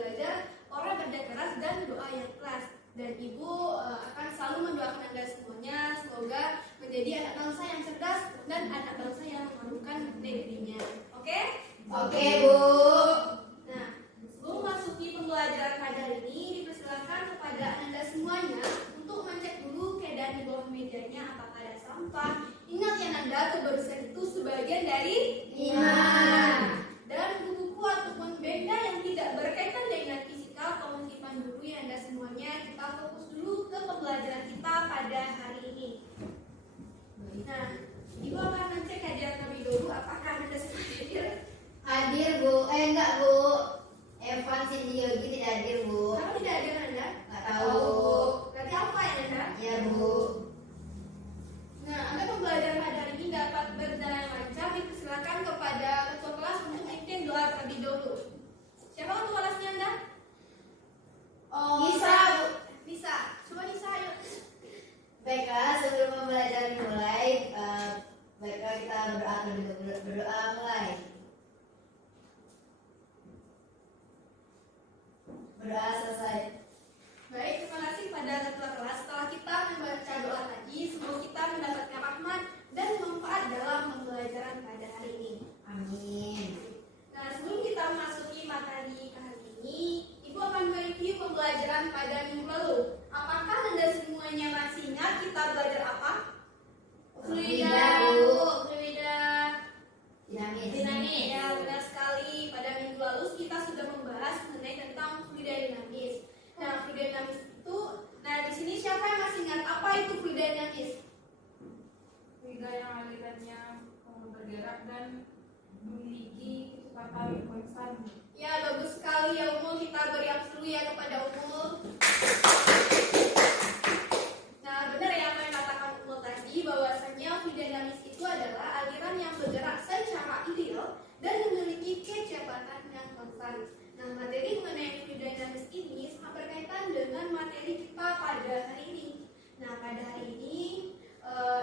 belajar orang kerja keras dan doa yang keras. Dan Ibu akan selalu mendoakan Anda semuanya semoga menjadi anak bangsa yang cerdas dan anak bangsa yang memajukan negerinya. Oke? Oke, Bu. Nah, sebelum memasuki pembelajaran pada hari ini, dipersilakan kepada Anda semuanya untuk mengecek dulu keadaan di bawah mejanya apakah ada sampah. Ingat ya Anda, kebersihan itu sebagian dari iman. Dan buku-buku ataupun benda yang tidak berkaitan dengan fisika pengutipan guru ya Anda semuanya, kita fokus dulu ke pembelajaran kita pada hari ini. Nah, Ibu akan mengecek hadiah terlebih dahulu apakah Anda semua hadir? Hadir, Bu. Enggak, Bu. Evan Cindy Yogi tidak hadir, Bu. Kamu tidak hadir Anda? Nggak tahu, Bu. Berarti apa ya Anda? Iya, Bu. Nah, Anda pembelajaran pada hari ini dapat berjalan lancar. Dipersilakan kepada ketua kelas untuk memimpin doa terlebih dahulu. Siapa ketua kelasnya Anda? Bisa, Bu. Bisa. Coba Nisa, ayo. Baiklah, sebelum pembelajaran dimulai, baiklah kita berdoa mulai. Berdoa selesai. Baik, terima kasih pada ketua kelas. Setelah kita membaca doa tadi, semoga kita mendapatkan rahmat dan manfaat dalam pembelajaran pada hari ini. Amin. Nah, sebelum kita memasuki materi hari ini, Ibu akan mereview pembelajaran pada minggu lalu. Apakah Anda semuanya masih ingat kita belajar apa? Fluida, Bu. Fluida Dinamis. Ya, benar sekali. Pada minggu lalu kita sudah membahas mengenai tentang fluida dinamis. Nah, fluida dinamis itu, nah di sini siapa yang masih ingat apa itu fluida dinamis? Fluida yang alirannya bergerak dan memiliki kecepatan konstan. Ya, bagus sekali ya Umul. Kita beri aplaus dulu ya kepada Umul. Nah, benar ya apa yang katakan Umul tadi, bahwasanya fluida dinamis itu adalah aliran yang bergerak secara ideal dan memiliki kecepatan yang konstan. Nah, materi mengenai fluida dinamis ini sangat berkaitan dengan materi kita pada hari ini. Nah, pada hari ini,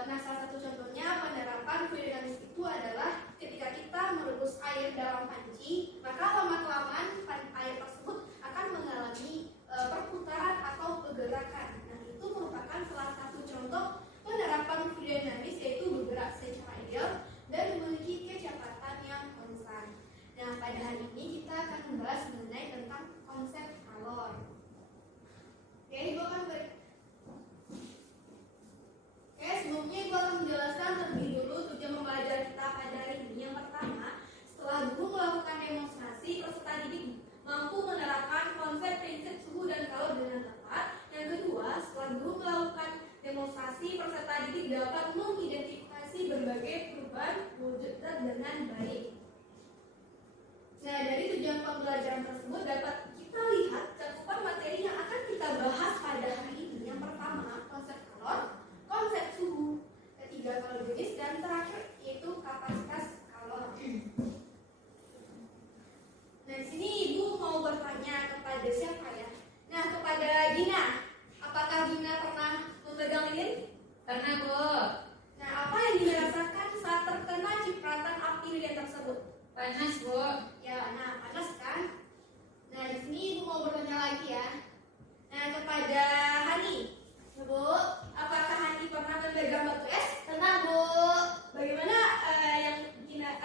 salah satu contohnya penerapan fluida dinamis itu adalah ketika kita merebus air dalam panci, maka lama-kelamaan air tersebut akan mengalami perputaran atau pergerakan. Nah, itu merupakan salah satu contoh penerapan fluida dinamis, yaitu bergerak secara ideal dan memiliki kecepatan yang konstan. Nah, pada hari ini kita akan membahas mengenai tentang konsep kalor. Oke, Ibu akan sebelumnya Ibu akan menjelaskan terlebih dulu tujuan pembelajaran kita pada hari ini. Yang pertama, setelah guru melakukan demonstrasi, peserta didik mampu menerapkan konsep prinsip suhu dan kalor dengan tepat. Yang kedua, setelah guru melakukan demonstrasi, peserta didik dapat mengidentifikasi berbagai perubahan wujud zat dengan baik. Nah, dari tujuan pembelajaran tersebut dapat kita lihat cakupan materi yang akan kita bahas pada hari ini. Yang pertama, konsep kalor, konsep suhu, ketiga kalorinis, dan terakhir yaitu kapasitas kalor. Nah, di sini Ibu mau bertanya kepada siapa ya? Nah, kepada Gina. Apakah Gina pernah memegang lilin? Karena, Bu. Nah, apa yang Gina rasakan saat terkena cipratan api lilin tersebut? Panas, Bu. Ya, nah panas kan? Nah, di sini Ibu mau bertanya lagi ya. Nah, kepada Hani. Bu, apakah Hani pernah memegang batu es? Tenang, Bu. Bagaimana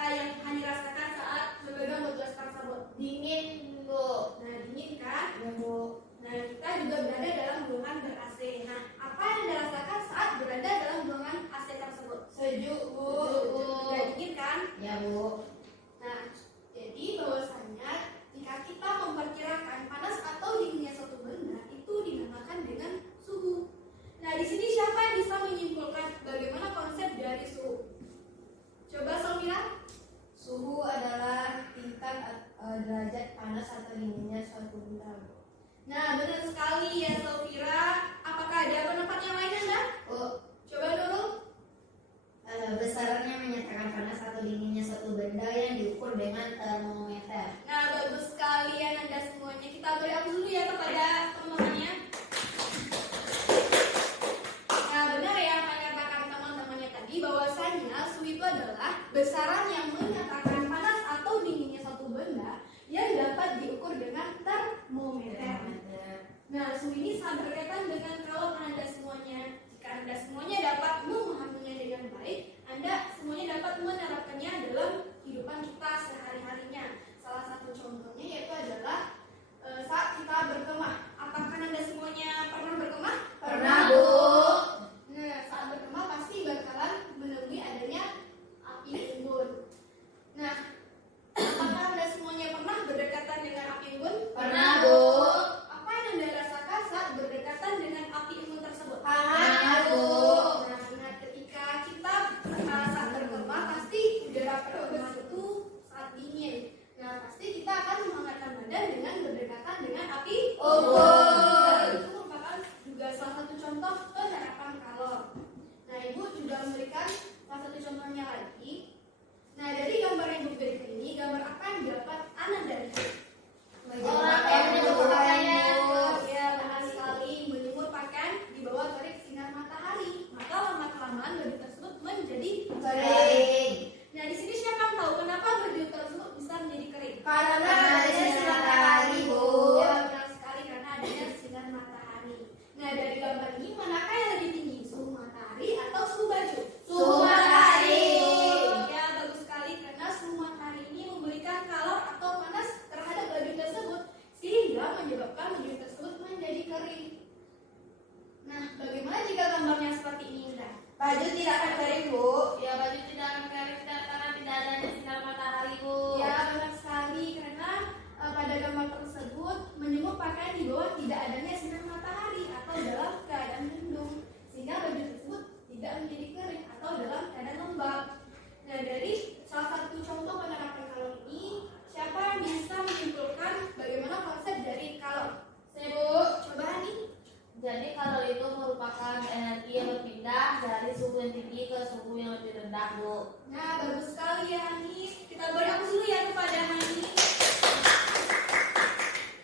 yang Hani rasakan saat memegang batu es tersebut? Dingin, Bu. Nah, dingin kan? Ya, Bu. Nah, kita juga berada dalam ruangan ber-AC. Nah, apa yang Anda rasakan saat berada dalam ruangan AC tersebut? Sejuk, Bu. Juga dingin kan? Ya, Bu. Nah, jadi bahwasanya jika kita memperkirakan panas atau dinginnya suatu benda itu dinamakan dengan suhu. Nah, di sini siapa yang bisa menyimpulkan bagaimana konsep dari suhu? Coba Somira. Suhu adalah tingkat derajat panas atau dinginnya suatu benda. Nah, benar sekali ya Sofira. Apakah ada pendapat yang lain Anda? Bu, Coba dulu. besarnya menyatakan panas atau dinginnya suatu benda yang diukur dengan termometer. Nah, bagus sekali ya Anda semuanya. Kita beri aplaus dulu ya kepada teman-temannya. Nah, benar ya apa yang katakan teman-temannya tadi, bahwasanya suhu itu adalah besaran yang menyatakan panas atau dinginnya suatu benda yang dapat diukur dengan termometer. sangat berkaitan dengan kalor Anda semuanya. Jika Anda semuanya dapat memahaminya dengan baik, Anda semuanya dapat menerapkannya dalam kehidupan kita sehari-harinya. Salah satu contohnya yaitu adalah saat kita berkemah. Apakah Anda semuanya pernah berkemah? Pernah, Bu. Nah, saat berkemah pasti bakalan menemui adanya api unggun. Nah, apakah Anda semuanya pernah berdekatan dengan api unggun? Pernah, Bu. Apa yang Anda rasakan saat berdekatan dengan api unggun tersebut? Hangat, Bu. Nah, ketika kita saat berkemah pasti udara perkemah itu saat dingin. Nah, pasti kita akan menghangatkan badan dengan berdekatan dengan api unggun. Nah, itu merupakan juga salah satu contoh penerapan kalor. Nah, Ibu juga memberikan salah satu contohnya lagi. Nah, dari gambar yang Ibu berikan ini, gambar apa yang dapat Anda lihat? Orang yang menyebut pakaian. Ya, benar sekali. Menjemur pakaian di bawah terik sinar matahari. Maka lama-kelamaan baju tersebut menjadi Kering. Nah, di sini siapa yang tahu kenapa baju tersebut bisa menjadi kering? Karena adanya sinar matahari, Bu. Ya, benar sekali karena adanya sinar matahari. Nah, dari gambar ini manakah yang lebih tinggi? Suhu matahari atau suhu baju? Suhu matahari. Ya, bagus sekali karena suhu matahari ini memberikan kalor atau panas terhadap baju tersebut sehingga menyebabkan baju tersebut menjadi kering. Nah, bagaimana jika gambarnya seperti ini, Indah? Baju tidak akan kering, Bu. Ya, baju tidak akan kering karena tidak adanya sinar matahari, Bu. Ya, benar sekali karena pada gambar tersebut menjemur pakaian di bawah tidak adanya sinar matahari atau dalam keadaan mendung sehingga baju tersebut tidak menjadi kering atau dalam keadaan lembab. Nah, dari salah satu contoh penerapan kalor ini, siapa yang bisa menyimpulkan bagaimana konsep dari kalor? Saya, Bu. Coba nih. Jadi kalor itu merupakan energi yang berpindah dari suhu yang tinggi ke suhu yang lebih rendah, Bu. Nah, bagus sekali ya Hani. Kita beri aplaus dulu ya kepada Hani.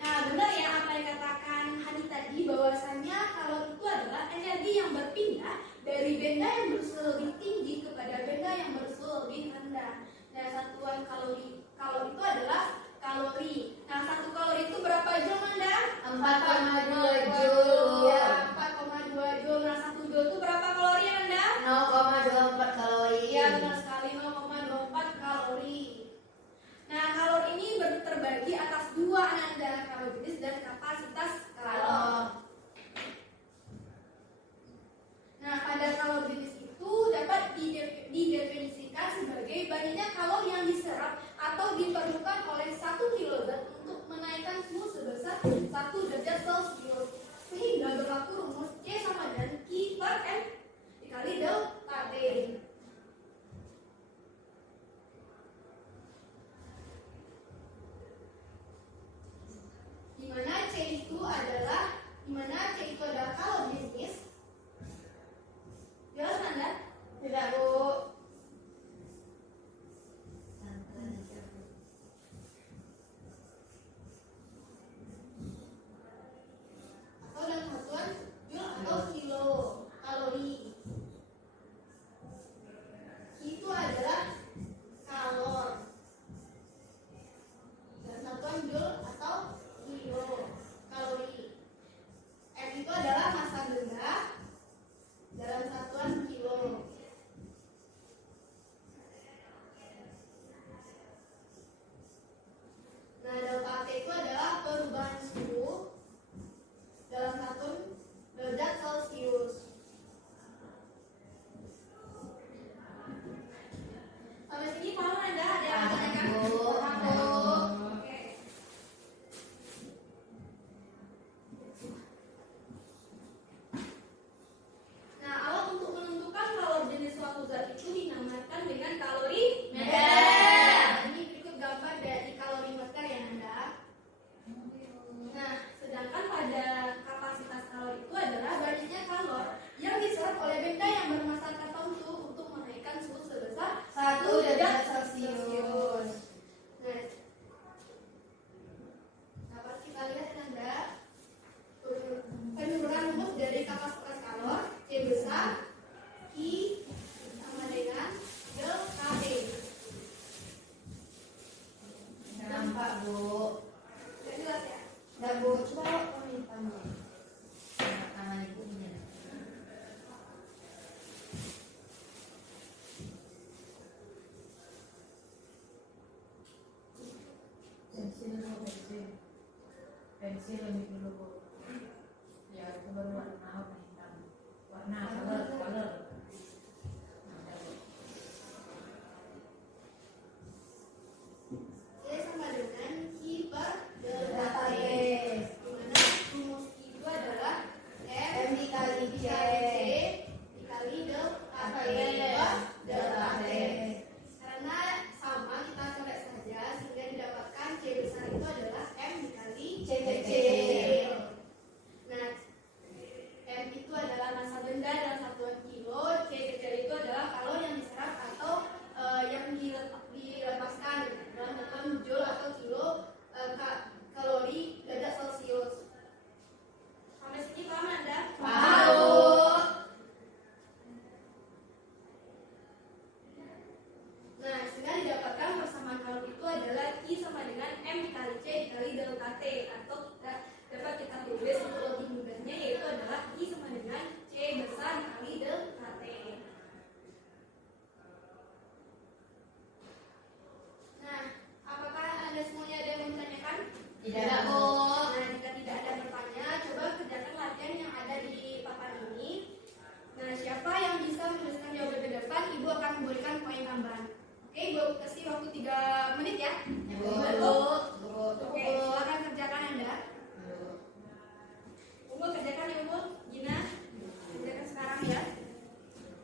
Nah, benar ya apa yang katakan Hani tadi bahwasannya kalor itu adalah energi yang berpindah dari benda yang bersuhu lebih tinggi kepada benda yang bersuhu lebih rendah. Nah, satuan kalor itu adalah kalori. Nah, satu kalori itu berapa joule, Anda? 4,2 joule. Ya, 4,2 joule. Nah, 1 joule itu berapa kalori, Anda? 0,24 kalori. Iya, benar sekali, 0,24 kalori. Nah, kalor ini terbagi atas dua ananda, kalojenis dan kapasitas kalor. Nah, pada kalor jenis itu dapat didefinisikan sebagai banyaknya kalor yang diserap atau diperlukan oleh 1 kg untuk menaikkan suhu sebesar 1 derajat Celcius. Sehingga berlaku rumus C sama dengan Q per M dikali delta T. Di mana C itu adalah kalor jenis. Jelas, Anda? Tidak, Bu. Atau dalam satuan joule atau kilo kalori. Itu adalah kalor. Dan satuan joule atau kilo kalori. M itu adalah massa pensil lebih dulu Bu. Ya itu baru warna hitam. Warna color. C sama dengan I per delta Delta T. T. Di mana rumus itu adalah M dikali C dikali delta T T per delta T. T. Karena sama, kita coret saja sehingga didapatkan C besar itu adalah M dikali C kecil. kecil. Nah, M itu adalah massa benda dalam satuan kilo, C kecil itu adalah kalori yang diserap atau yang dilepaskan dalam satuan joule atau kilo kalori derajat Celcius. Sampai sini paham Anda? Paham. Nah, sehingga didapatkan persamaan kalori itu adalah I sama dengan M dikali C dikali delta T, atau dapat kita tulis untuk lebih mudahnya yaitu adalah I sama dengan C besar dikali delta T. Nah, apakah Anda semuanya ada yang mau ditanyakan? Tidak, Bu. Nah, jika tidak ada yang bertanya, coba kerjakan latihan yang ada di papan ini. Nah, siapa yang bisa menuliskan jawaban ke depan, Ibu akan memberikan poin tambahan. Oke, Ibu kasih waktu 3 menit ya. Ya, Bu. Bu. Oke, silakan kerjakan Anda. Ibu kerjakan ya, Bu. Gina, kerjakan sekarang ya.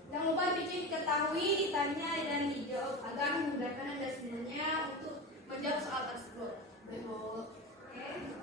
Jangan lupa diketahui, ditanya, dan dijawab agar memudahkan Anda semuanya untuk menjawab soal tersebut. Bu. Oke.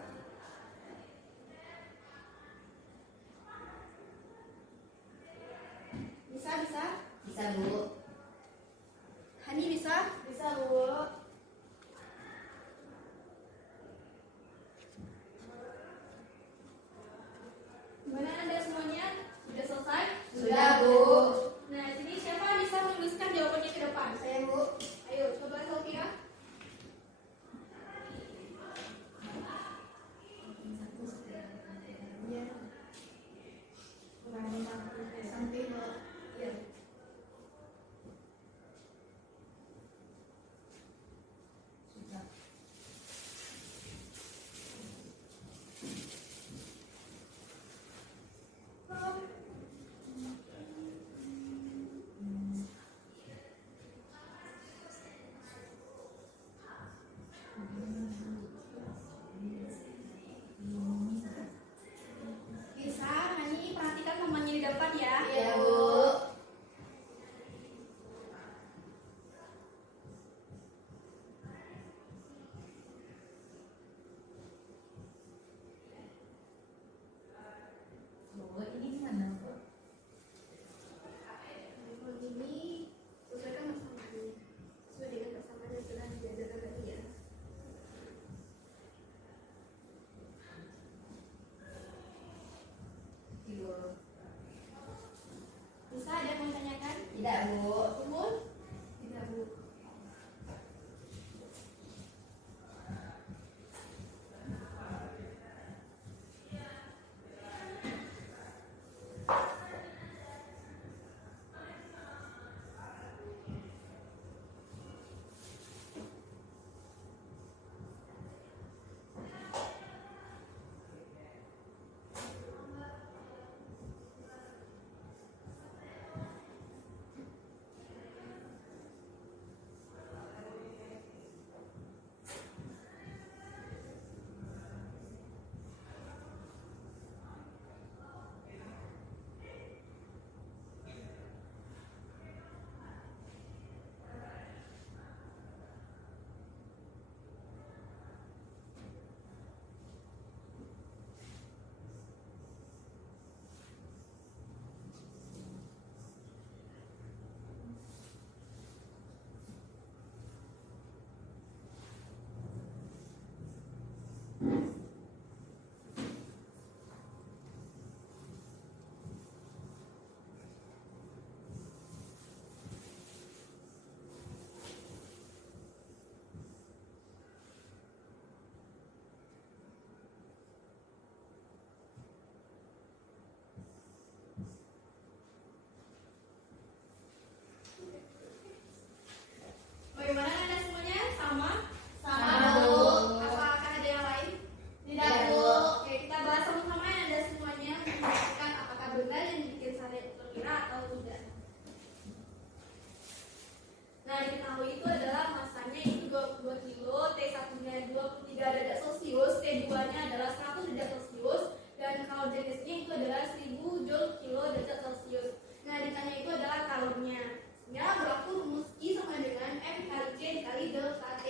keduanya adalah 100 derajat Celcius dan kalor jenisnya itu adalah 1000 Joule kilo derajat Celcius. Nah, ditanya itu adalah kalornya. Ya, berlaku rumus I sama dengan M kali C dikali delta T.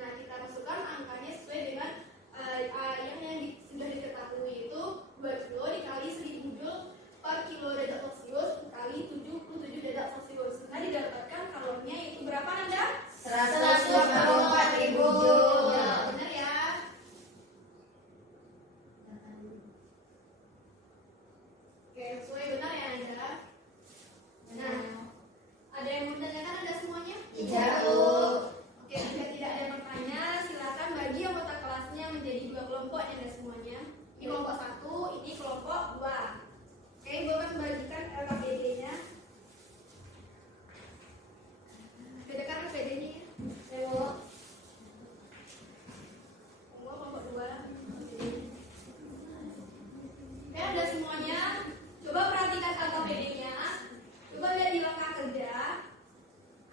Nah, kita masukkan angkanya sesuai dengan yang sudah diketahui, itu 2 kilo dikali 1000 Joule per kilo derajat Celcius dikali 77 derajat Celcius. Nah, didapatkan kalornya itu berapa, Nanda? 124.000 Joule. Ya, benar ya. Oke, sesuai benar ya, Nanda. Nah, ada yang mau ditanyakan ada semuanya? Tidak, Bu. Oke, jika tidak ada yang bertanya, silakan bagi anggota kelasnya menjadi 2 kelompok ya, ada semuanya. Ini kelompok 1, ini kelompok 2. Oke, Ibu akan membagikan LKPD-nya. Bedakan LKPD-nya ya. Ayo. Kelompok 2. Oke, ada semuanya. Coba perhatikan LKPD-nya. Coba lihat di langkah kerja.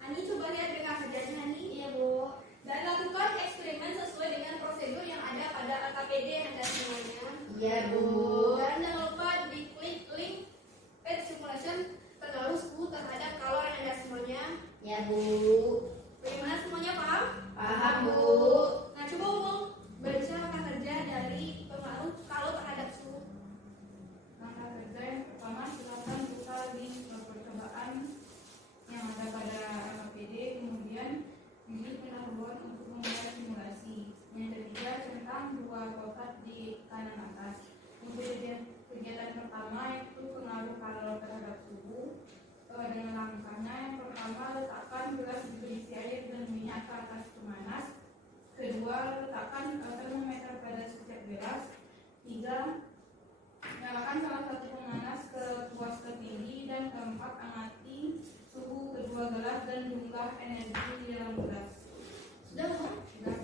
Ani coba lihat langkah kerjanya, Ani. Iya, Bu. Dan lakukan eksperimen sesuai dengan prosedur yang ada pada LKPD yang ada semuanya. Iya, Bu. Dan jangan lupa diklik link page simulation pengaruh suhu terhadap kalor yang ada semuanya. Ya, Bu. Bagaimana semuanya paham? Paham, Bu. Nah, coba umum baca langkah kerja dari pengaruh kalor terhadap suhu. Langkah kerja yang pertama, silakan buka link percobaan yang ada pada LKPD, kemudian pilih pendahuluan untuk memulai simulasi. Yang ketiga, centang 2 kotak di kanan atas. Untuk kegiatan pertama yaitu pengaruh kalor terhadap suhu. Dengan langkahnya, yang pertama, letakkan gelas berisi air dan minyak ke atas pemanas. Kedua, letakkan termometer pada setiap gelas. 3, nyalakan salah satu pemanas ke puas tertinggi, dan keempat, amati suhu kedua gelas dan jumlah energi di dalam gelas. Sudah, Bu? Sudah.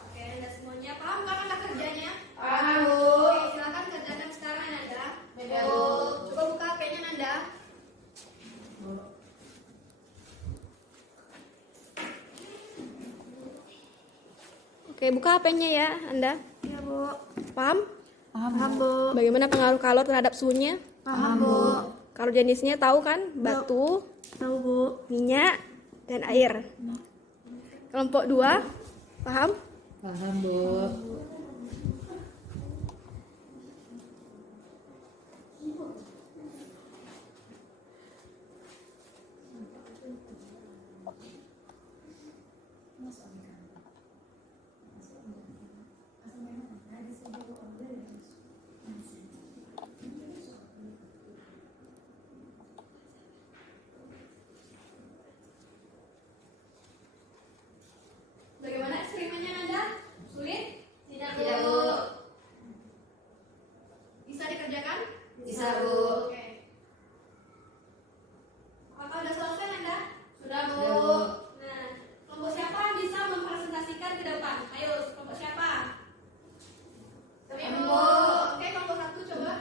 Oke, Anda semuanya paham kan langkah kerjanya? Paham, Bu. Oke, silakan kerjakan sekarang, Nanda. Ya, Bu. Coba buka HP-nya, Nanda. Oke, buka HP-nya ya, Anda. Ya, Bu. Paham? Paham, Bu. Bagaimana pengaruh kalor terhadap suhunya? Paham, Bu. Kalau jenisnya tahu kan? Batu, Tahu, Bu. minyak, dan air. Kelompok 2, paham? Paham, Bu. Bagaimana eksperimennya, Nanda? Sulit? Tidak, Tidak, Bu. Bu. Bisa dikerjakan? Bisa, Bu. Oke. Apakah sudah selesai, Nanda? Sudah, Bu. Sudah, Bu. Nah, kelompok siapa yang bisa mempresentasikan ke depan? Ayo, kelompok siapa? Tapi, Kami, Bu. Bu. Oke, kelompok 1 coba.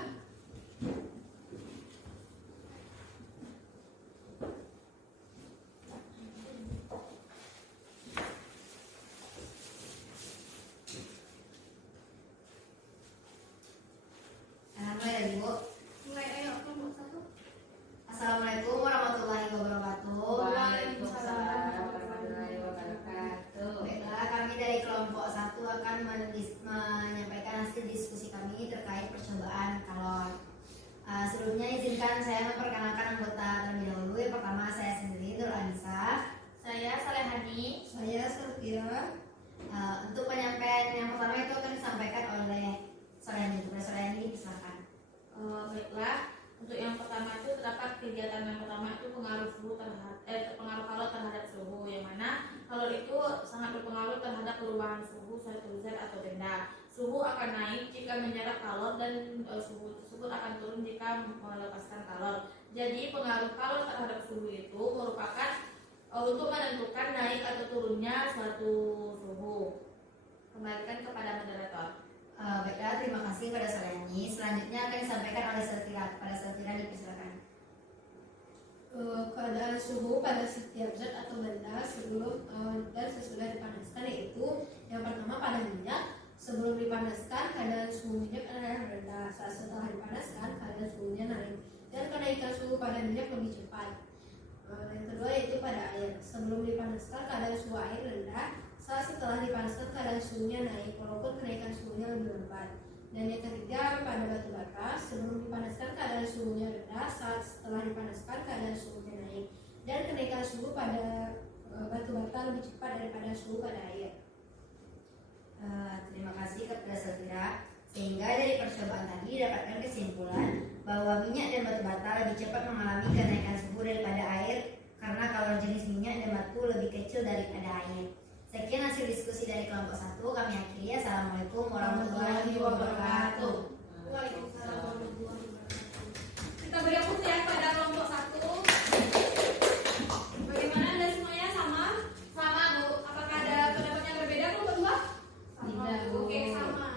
Alhamdulillah, Bu. Mulai, ayo, kelompok 1. Assalamualaikum warahmatullahi wabarakatuh. Waalaikumsalam warahmatullahi wabarakatuh. Baiklah, kami dari kelompok 1 akan menyampaikan hasil diskusi kami terkait percobaan kalor. Sebelumnya izinkan saya memperkenalkan anggota terlebih dahulu. Yang pertama, saya sendiri, Nur Anissa. Saya Salehani. Saya Sofia. Untuk penyampaian yang pertama itu akan disampaikan oleh Soreni. Soreni, silakan. Baiklah, untuk yang pertama itu terdapat kegiatan yang pertama itu pengaruh suhu pengaruh kalor terhadap suhu, yang mana kalor itu sangat berpengaruh terhadap perubahan suhu suatu zat atau benda. Suhu akan naik jika menyerap kalor, dan suhu tersebut akan turun jika melepaskan kalor. Jadi pengaruh kalor terhadap suhu itu merupakan untuk menentukan naik atau turunnya suatu suhu. Kembalikan kepada moderator. Baiklah, terima kasih pada Soreni. Selanjutnya akan disampaikan oleh Safira. Pada Safira, dipersilakan. Keadaan suhu pada setiap zat atau benda sebelum dan sesudah dipanaskan, yaitu yang pertama pada minyak Sebelum dipanaskan, keadaan suhu minyak adalah rendah. Saat setelah dipanaskan, keadaan suhunya naik. Dan kenaikan suhu pada minyak lebih cepat. Yang kedua yaitu pada air. Sebelum dipanaskan, keadaan suhu air rendah. Saat setelah dipanaskan, keadaan suhunya naik, walaupun kenaikan suhunya lebih lambat. Dan yang ketiga pada batu bata. Sebelum dipanaskan, keadaan suhunya rendah. Saat setelah dipanaskan, keadaan suhunya naik. Dan kenaikan suhu pada batu bata lebih cepat daripada suhu pada air. Terima kasih kepada Safira. Sehingga dari percobaan tadi didapatkan kesimpulan bahwa minyak dan batu bata lebih cepat mengalami kenaikan suhu daripada air karena kalor jenis minyak dan batu lebih kecil daripada air. Sekian hasil diskusi dari kelompok 1. Kami akhiri. Assalamualaikum warahmatullahi wabarakatuh. Waalaikumsalam warahmatullahi wabarakatuh. Kita beri aplaus ya pada kelompok 1. Bagaimana Anda semuanya sama? Sama, Bu. Apakah ada pendapat yang berbeda kelompok 2? Tidak, Bu. Oke, sama.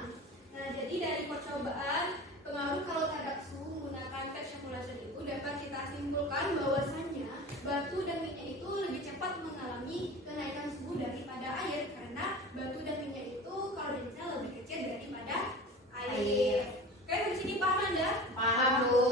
Nah, jadi dari percobaan pengaruh kalau terhadap suhu menggunakan tes simulasi itu dapat kita simpulkan bahwasannya batu dan minyak itu lebih cepat mengalami kenaikan suhu daripada air karena batu dan minyak itu kalorinya lebih kecil daripada air. Oke, sampai sini paham Anda? Paham, Bu.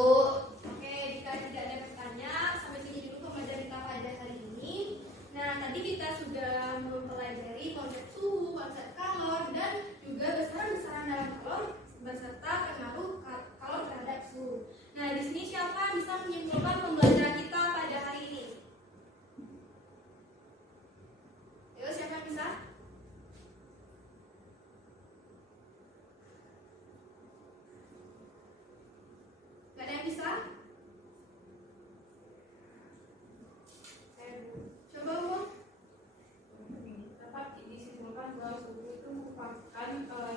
Oke, jika tidak ada bertanya, sampai sini dulu pembelajaran kita pada hari ini. Nah, tadi kita sudah mempelajari konsep suhu, konsep kalor, dan juga besaran-besaran dalam kalor beserta pengaruh kalor terhadap suhu. Nah, di sini siapa yang bisa menyimpulkan pembelajaran kita pada hari ini? Ayo, siapa yang bisa? Gak ada yang bisa? Coba Bu. Dapat disimpulkan bahwa suhu itu merupakan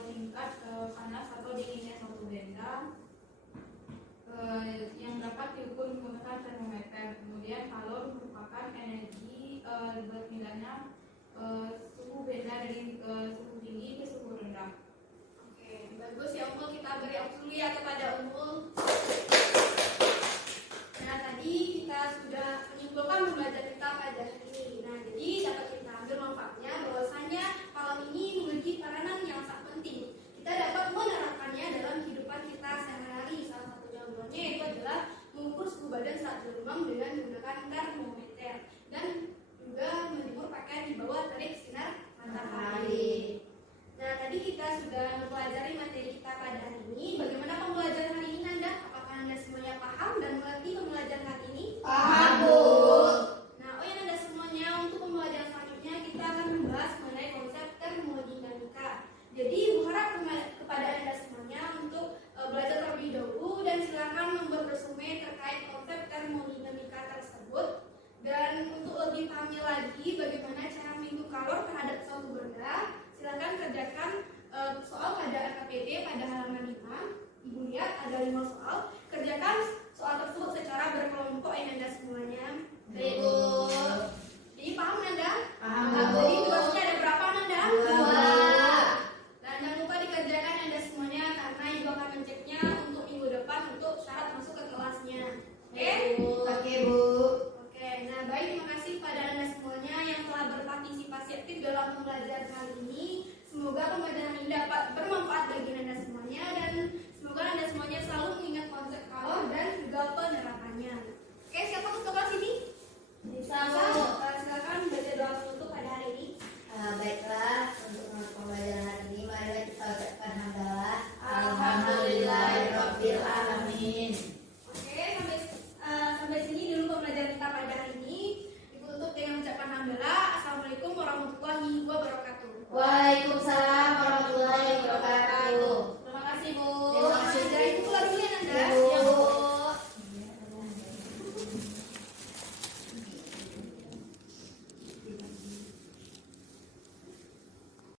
tingkat panas atau dinginnya suatu benda yang dapat diukur menggunakan termometer. Kemudian kalor merupakan energi berpindahnya suhu benda dari suhu tinggi ke suhu rendah. Oke, bagus ya Ummul, kita beri aplaus dulu ya kepada Ummul. Nah, tadi kita sudah menyimpulkan pembelajaran kita pada hari ini. Nah, jadi dapat kita ambil manfaatnya bahwasanya kalor ini memiliki peranan yang sangat penting. Kita dapat menerapkannya dalam kehidupan kita sehari-hari. Salah satu contohnya itu adalah mengukur suhu badan saat beremam dengan menggunakan termometer dan juga menjemur pakaian di bawah terik sinar matahari. Nah, tadi kita sudah mempelajari materi kita pada hari ini. Bagaimana pembelajaran hari ini Anda? Apakah Anda semuanya paham dan mengerti pembelajaran hari ini? Paham, Bu. Nah, Anda semuanya, untuk pembelajaran selanjutnya kita akan membahas mengenai konsep termodinamika. Jadi, Ibu harap kepada Anda semuanya untuk belajar terlebih dahulu dan silakan membuat resume terkait konsep termodinamika tersebut. Dan untuk lebih pahamnya lagi bagaimana cara menghitung kalor terhadap suatu benda, silakan kerjakan soal pada LKPD pada halaman 5. Ibu lihat ada 5 soal. Kerjakan soal tersebut secara berkelompok ya Anda semuanya. Baik, Bu. Jadi paham Anda? Paham, Nah, Bu. jadi tugasnya ada berapa Anda? 2. Dan jangan lupa dikerjakan Anda semuanya karena Ibu akan menceknya untuk minggu depan untuk syarat masuk ke kelasnya. Oke? Oke, Bu. Oke, nah baik, terima kasih pada Anda semuanya yang telah berpartisipasi aktif dalam pembelajaran kali ini. Semoga pembelajaran ini dapat bermanfaat bagi Anda semuanya dan semoga Anda semuanya selalu